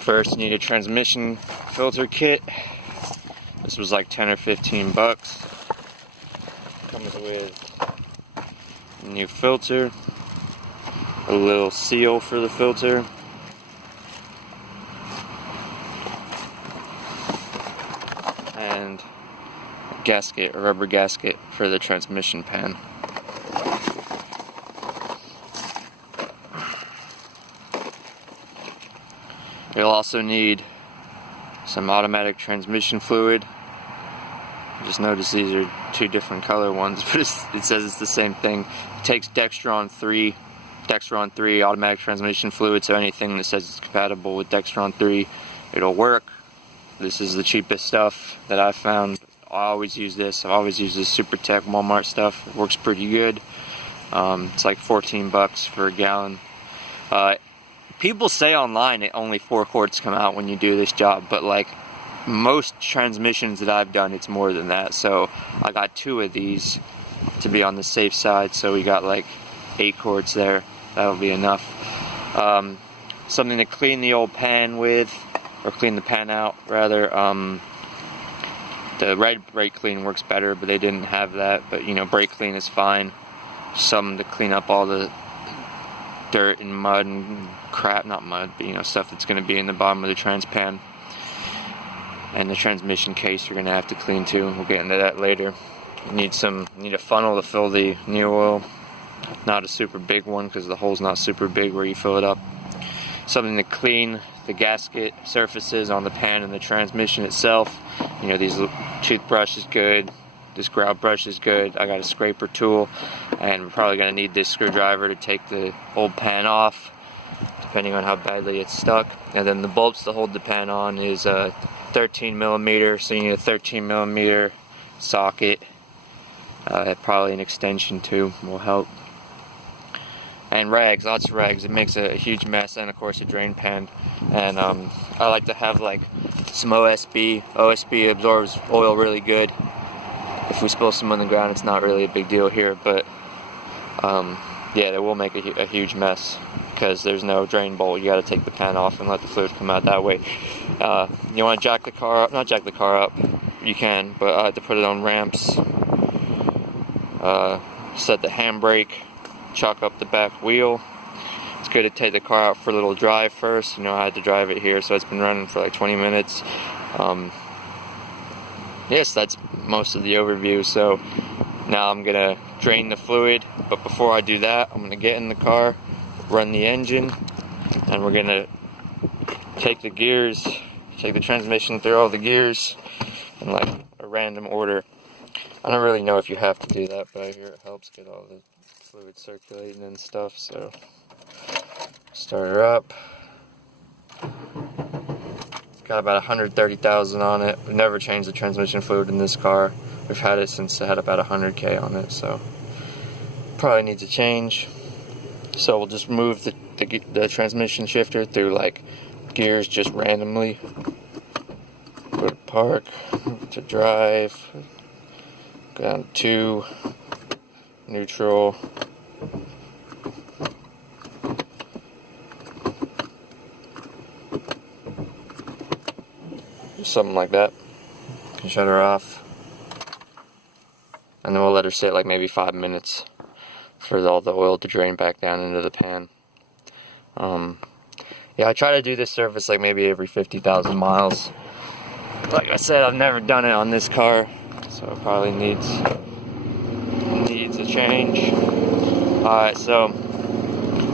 First, you need a transmission filter kit. This was like 10 or 15 bucks. Comes with a new filter, a little seal for the filter, and a gasket, a rubber gasket for the transmission pan. You'll also need some automatic transmission fluid. Just notice these are two different color ones, but it says it's the same thing. It takes Dextron 3 automatic transmission fluid, so anything that says it's compatible with Dextron 3, it'll work. This is the cheapest stuff that I've found. I always use this. I've always used this Super Tech Walmart stuff. It works pretty good. It's like 14 bucks for a gallon. People say online that only 4 quarts come out when you do this job, but like most transmissions that I've done, it's more than that. So I got 2 of these to be on the safe side, so we got like 8 quarts there. That'll be enough. Something to clean the old pan with, or clean the pan out rather. The red brake clean works better, but they didn't have that. But you know, brake clean is fine. Something to clean up all the dirt and mud and crap, not mud, but you know, stuff that's going to be in the bottom of the trans pan. And the transmission case you're going to have to clean too. We'll get into that later. You need a funnel to fill the new oil. Not a super big one because the hole's not super big where you fill it up. Something to clean the gasket surfaces on the pan and the transmission itself. You know, these toothbrush is good. This grout brush is good. I got a scraper tool, and we're probably going to need this screwdriver to take the old pan off, depending on how badly it's stuck. And then the bolts to hold the pan on is 13 millimeter, so you need a 13 millimeter socket. Probably an extension too will help. And rags, lots of rags. It makes a huge mess, and of course a drain pan. And I like to have like some OSB. OSB absorbs oil really good. If we spill some on the ground, it's not really a big deal here, but yeah, it will make a huge mess because there's no drain bolt. You got to take the pan off and let the fluid come out that way. You want to jack the car up, not jack the car up, you can, but I have to put it on ramps. Set the handbrake, chalk up the back wheel. It's good to take the car out for a little drive first. You know, I had to drive it here, so it's been running for like 20 minutes. Yes, that's most of the overview. So now I'm gonna drain the fluid, but before I do that, I'm gonna get in the car, run the engine, and we're gonna take the gears, take the transmission through all the gears in like a random order. I don't really know if you have to do that, but I hear it helps get all the fluid circulating and stuff. So start her up. Got about 130,000 on it. We've never changed the transmission fluid in this car. We've had it since it had about 100K on it, so probably needs a change. So we'll just move the transmission shifter through like gears just randomly. Go to park, to drive, go down to neutral. Something like that. You can shut her off, and then we'll let her sit like maybe 5 minutes for all the oil to drain back down into the pan. Yeah, I try to do this service like maybe every 50,000 miles. Like I said, I've never done it on this car, so it probably needs a change. Alright, so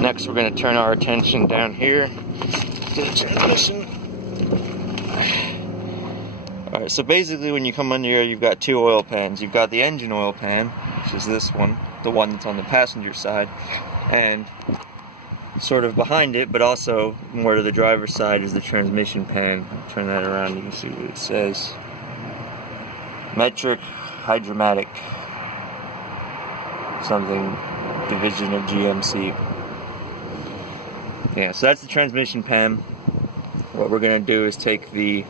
next we're going to turn our attention down here to the transmission. Alright, so basically when you come under here, you've got 2 oil pans. You've got the engine oil pan, which is this one, the one that's on the passenger side, and sort of behind it, but also more to the driver's side, is the transmission pan. I'll turn that around, you can see what it says. Metric Hydromatic. Something, division of GMC. Yeah, so that's the transmission pan. What we're going to do is take the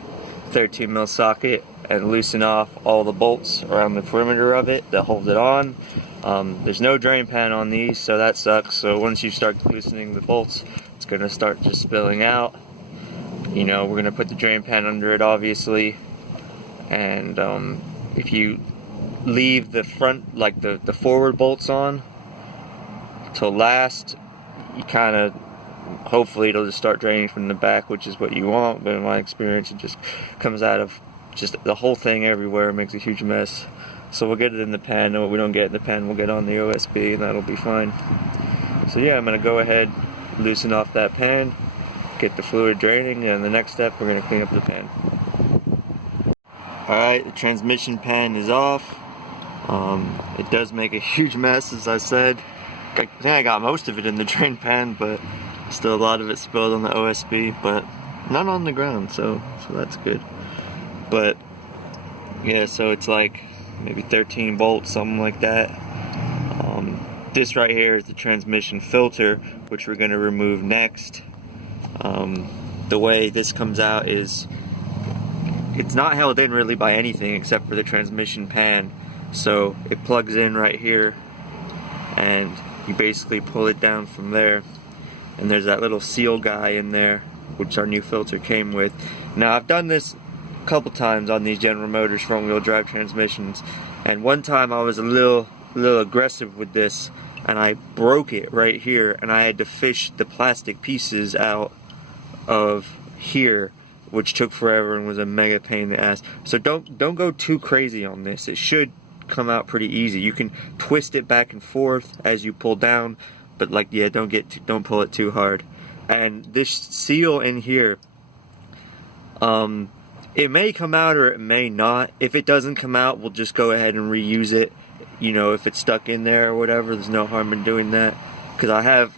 13 mil socket and loosen off all the bolts around the perimeter of it that hold it on. There's no drain pan on these, so that sucks. So once you start loosening the bolts, it's going to start just spilling out. You know, we're gonna put the drain pan under it, obviously, and if you leave the front, like the forward bolts on till last, you kind of, hopefully it'll just start draining from the back, which is what you want, but in my experience it just comes out of just the whole thing everywhere. It makes a huge mess. So we'll get it in the pan, and what we don't get in the pan we'll get on the OSB, and that'll be fine. So yeah, I'm going to go ahead, loosen off that pan, get the fluid draining, and the next step we're going to clean up the pan. Alright, the transmission pan is off. It does make a huge mess, as I said. I think I got most of it in the drain pan, but still a lot of it spilled on the OSB, but none on the ground, so that's good. But yeah, so it's like maybe 13 volts, something like that. This right here is the transmission filter, which we're going to remove next. The way this comes out is, it's not held in really by anything except for the transmission pan. So it plugs in right here, and you basically pull it down from there, and there's that little seal guy in there, which our new filter came with. Now I've done this a couple times on these General Motors front-wheel drive transmissions, and one time I was a little aggressive with this, and I broke it right here, and I had to fish the plastic pieces out of here, which took forever and was a mega pain in the ass. So don't go too crazy on this. It should come out pretty easy. You can twist it back and forth as you pull down, but like, yeah, don't pull it too hard. And this seal in here, it may come out or it may not. If it doesn't come out, we'll just go ahead and reuse it. You know, if it's stuck in there or whatever, there's no harm in doing that, because I have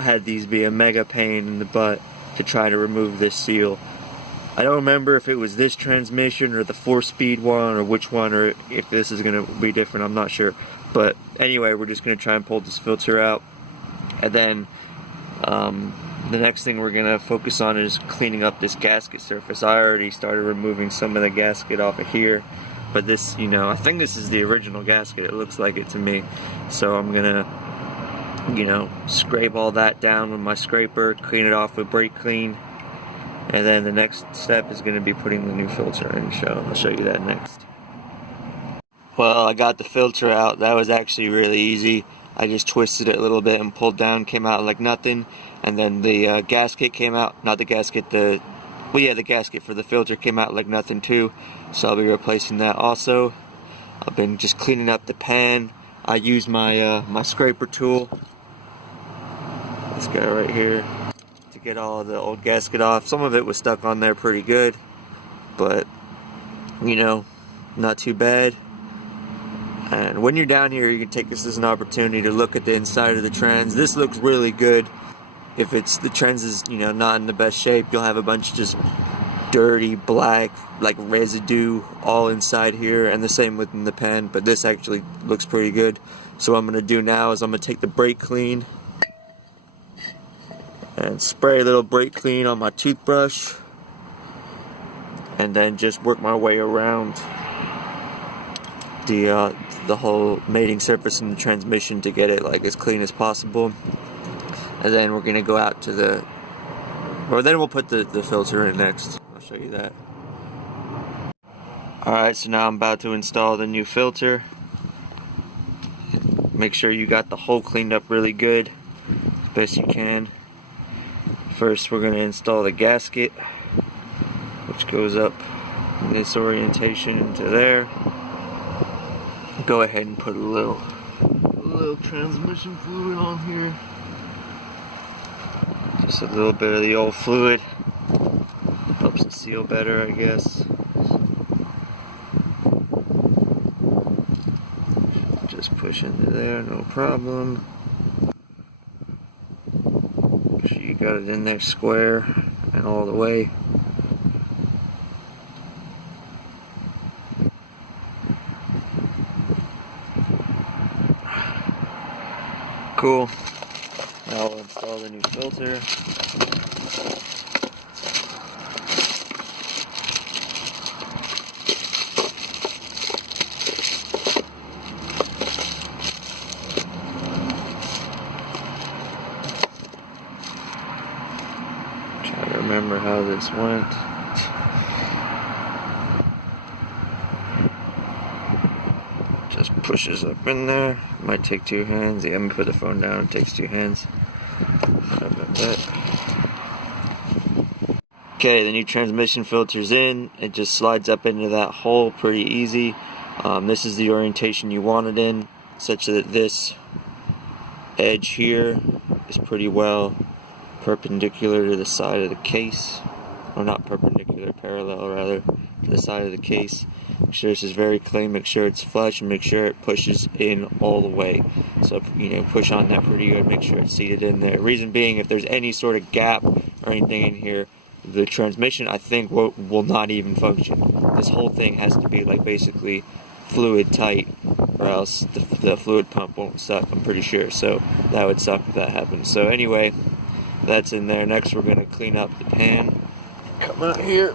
had these be a mega pain in the butt to try to remove this seal. I don't remember if it was this transmission or the 4-speed one, or which one, or if this is going to be different, I'm not sure. But anyway, we're just going to try and pull this filter out, and then the next thing we're going to focus on is cleaning up this gasket surface. I already started removing some of the gasket off of here, but this, you know, I think this is the original gasket. It looks like it to me. So I'm going to, you know, scrape all that down with my scraper, clean it off with brake clean, and then the next step is going to be putting the new filter in. I'll show you that next. Well, I got the filter out. That was actually really easy. I just twisted it a little bit and pulled down, came out like nothing. And then the gasket came out, not the gasket, the gasket for the filter came out like nothing too. So I'll be replacing that also. I've been just cleaning up the pan. I use my my scraper tool, this guy right here, to get all of the old gasket off. Some of it was stuck on there pretty good, but you know, not too bad. And when you're down here, you can take this as an opportunity to look at the inside of the trans. This looks really good. If the trans is, you know, not in the best shape, you'll have a bunch of just dirty black like residue all inside here, and the same within the pan. But this actually looks pretty good. So what I'm going to do now is I'm going to take the brake clean and spray a little brake clean on my toothbrush, and then just work my way around the whole mating surface in the transmission to get it like as clean as possible. And then we're gonna go out to then we'll put the filter in next. I'll show you that. Alright, so now I'm about to install the new filter. Make sure you got the hole cleaned up really good, as best you can. First we're gonna install the gasket, which goes up in this orientation into there. Go ahead and put a little transmission fluid on here. Just a little bit of the old fluid. Helps it seal better, I guess. Just push into there, no problem. Make sure you got it in there square and all the way. Cool. Now we'll install the new filter. Trying to remember how this went. Just pushes up in there. Might take 2 hands. Yeah, I'm gonna put the phone down. It takes 2 hands. Sorry about that. Okay, the new transmission filter's in. It just slides up into that hole pretty easy. This is the orientation you want it in, such that this edge here is pretty well perpendicular to the side of the case. Or not perpendicular, parallel rather, to the side of the case. Make sure this is very clean, make sure it's flush, and make sure it pushes in all the way. So, push on that pretty good, make sure it's seated in there. Reason being, if there's any sort of gap or anything in here, the transmission, I think, will not even function. This whole thing has to be, like, basically fluid tight, or else the fluid pump won't suck, I'm pretty sure. So, that would suck if that happens. So, anyway, that's in there. Next, we're going to clean up the pan. Come out here.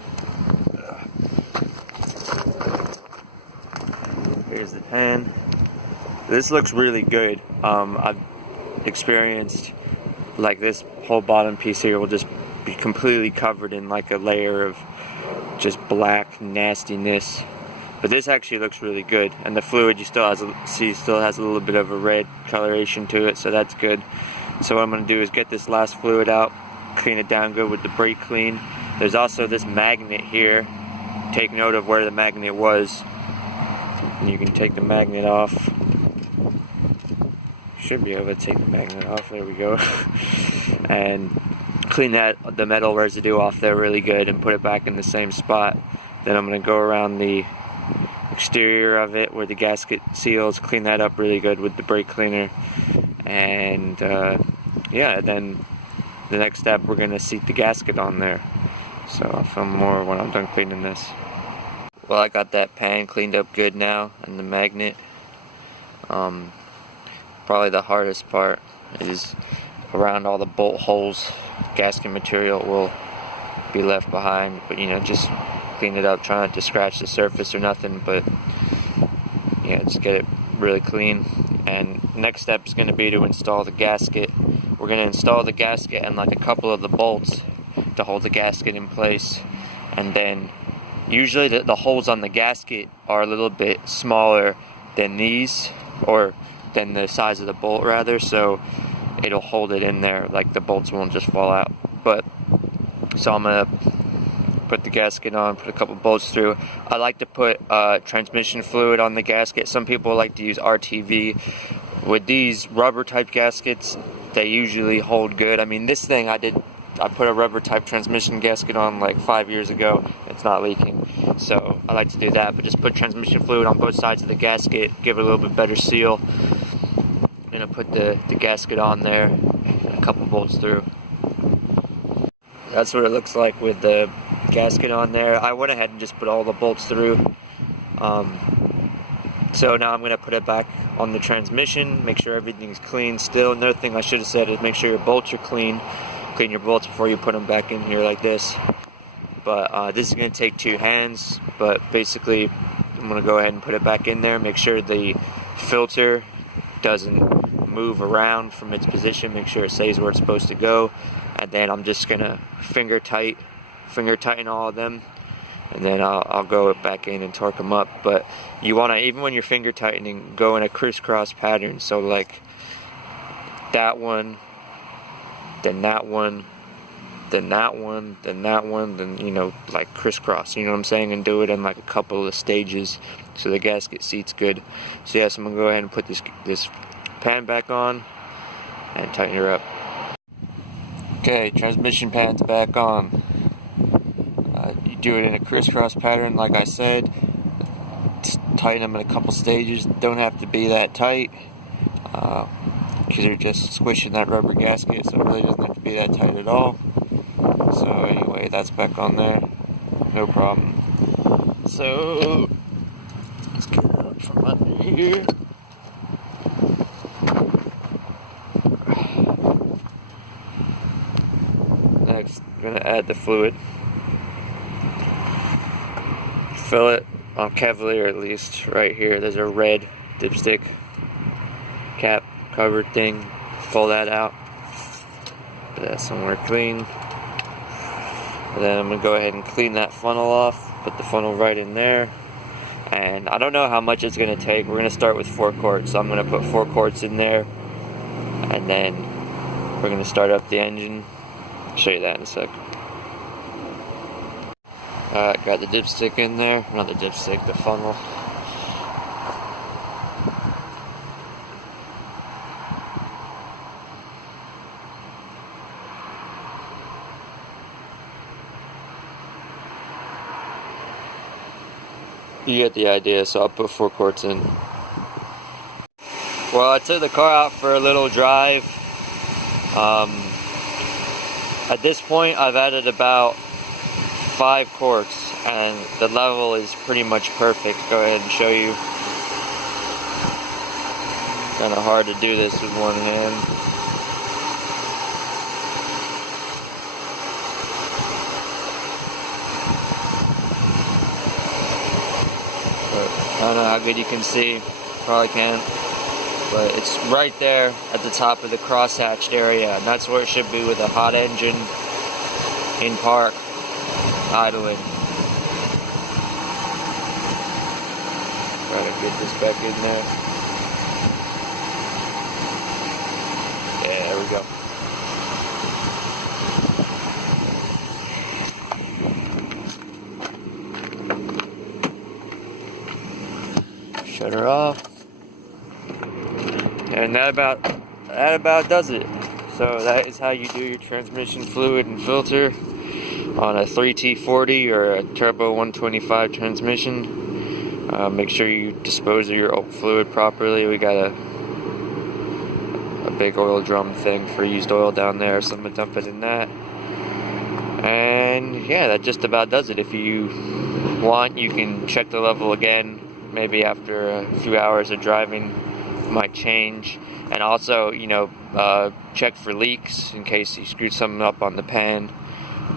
Here's the pan. This looks really good. I've experienced like this whole bottom piece here will just be completely covered in like a layer of just black nastiness. But this actually looks really good, and the fluid still has a little bit of a red coloration to it, so that's good. So what I'm going to do is get this last fluid out, clean it down good with the brake clean. There's also this magnet here. Take note of where the magnet was. And you can take the magnet off. Should be able to take the magnet off. There we go. And clean the metal residue off there really good and put it back in the same spot. Then I'm going to go around the exterior of it where the gasket seals, clean that up really good with the brake cleaner. And yeah, then the next step, we're going to seat the gasket on there. So I'll film more when I'm done cleaning this. Well, I got that pan cleaned up good now, and the magnet. Probably the hardest part is around all the bolt holes. Gasket material will be left behind, but just clean it up. Try not to scratch the surface or nothing, but just get it really clean. And next step is going to be to install the gasket. We're going to install the gasket and like a couple of the bolts to hold the gasket in place, and then usually the holes on the gasket are a little bit smaller than these, or than the size of the bolt rather, so it'll hold it in there, like the bolts won't just fall out. But so I'm gonna put the gasket on, put a couple bolts through. I like to put transmission fluid on the gasket. Some people like to use RTV. With these rubber type gaskets, they usually hold good. I mean, this thing I put a rubber type transmission gasket on like 5 years ago. It's not leaking, so I like to do that. But just put transmission fluid on both sides of the gasket, give it a little bit better seal. I'm gonna put the gasket on there, and a couple bolts through. That's what it looks like with the gasket on there. I went ahead and just put all the bolts through. So now I'm gonna put it back on the transmission, make sure everything's clean still. Another thing I should have said is make sure your bolts are clean. Clean your bolts before you put them back in here like this. But this is going to take 2 hands, but basically I'm going to go ahead and put it back in there. Make sure the filter doesn't move around from its position. Make sure it stays where it's supposed to go. And then I'm just going to finger tighten all of them. And then I'll go back in and torque them up. But you want to, even when you're finger tightening, go in a crisscross pattern. So like that one, then that one, then that one, then that one, then like crisscross, you know what I'm saying, and do it in like a couple of stages so the gasket seats good. So yes, I'm gonna go ahead and put this pan back on and tighten her up. Okay, transmission pan's back on. You do it in a crisscross pattern like I said. Tighten them in a couple stages. Don't have to be that tight. Because you're just squishing that rubber gasket, so it really doesn't have to be that tight at all. So anyway, that's back on there, no problem. So let's get it up from under here. Next, I'm gonna add the fluid. Fill it on Cavalier, at least right here. There's a red dipstick cap covered thing. Pull that out. Put that somewhere clean. And then I'm going to go ahead and clean that funnel off, put the funnel right in there. And I don't know how much it's going to take. We're going to start with 4 quarts. So I'm going to put 4 quarts in there, and then we're going to start up the engine. I'll show you that in a sec. Alright, got the dipstick in there. Not the dipstick, the funnel. You get the idea, so I'll put 4 quarts in. Well, I took the car out for a little drive. At this point, I've added about 5 quarts, and the level is pretty much perfect. Go ahead and show you. Kind of hard to do this with one hand. I don't know how good you can see, probably can't, but it's right there at the top of the crosshatched area, and that's where it should be with a hot engine in park, idling. Try to get this back in there. Yeah, there we go. Shut her off, and that about does it. So that is how you do your transmission fluid and filter on a 3T40 or a turbo 125 transmission. Make sure you dispose of your fluid properly. We got a big oil drum thing for used oil down there, so I'm gonna dump it in that. And yeah, that just about does it. If you want, you can check the level again. Maybe after a few hours of driving, might change. And also, check for leaks in case you screwed something up on the pan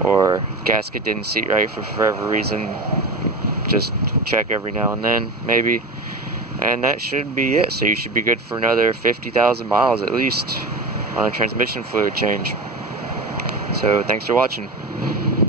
or gasket didn't seat right for whatever reason. Just check every now and then, maybe. And that should be it. So you should be good for another 50,000 miles at least on a transmission fluid change. So thanks for watching.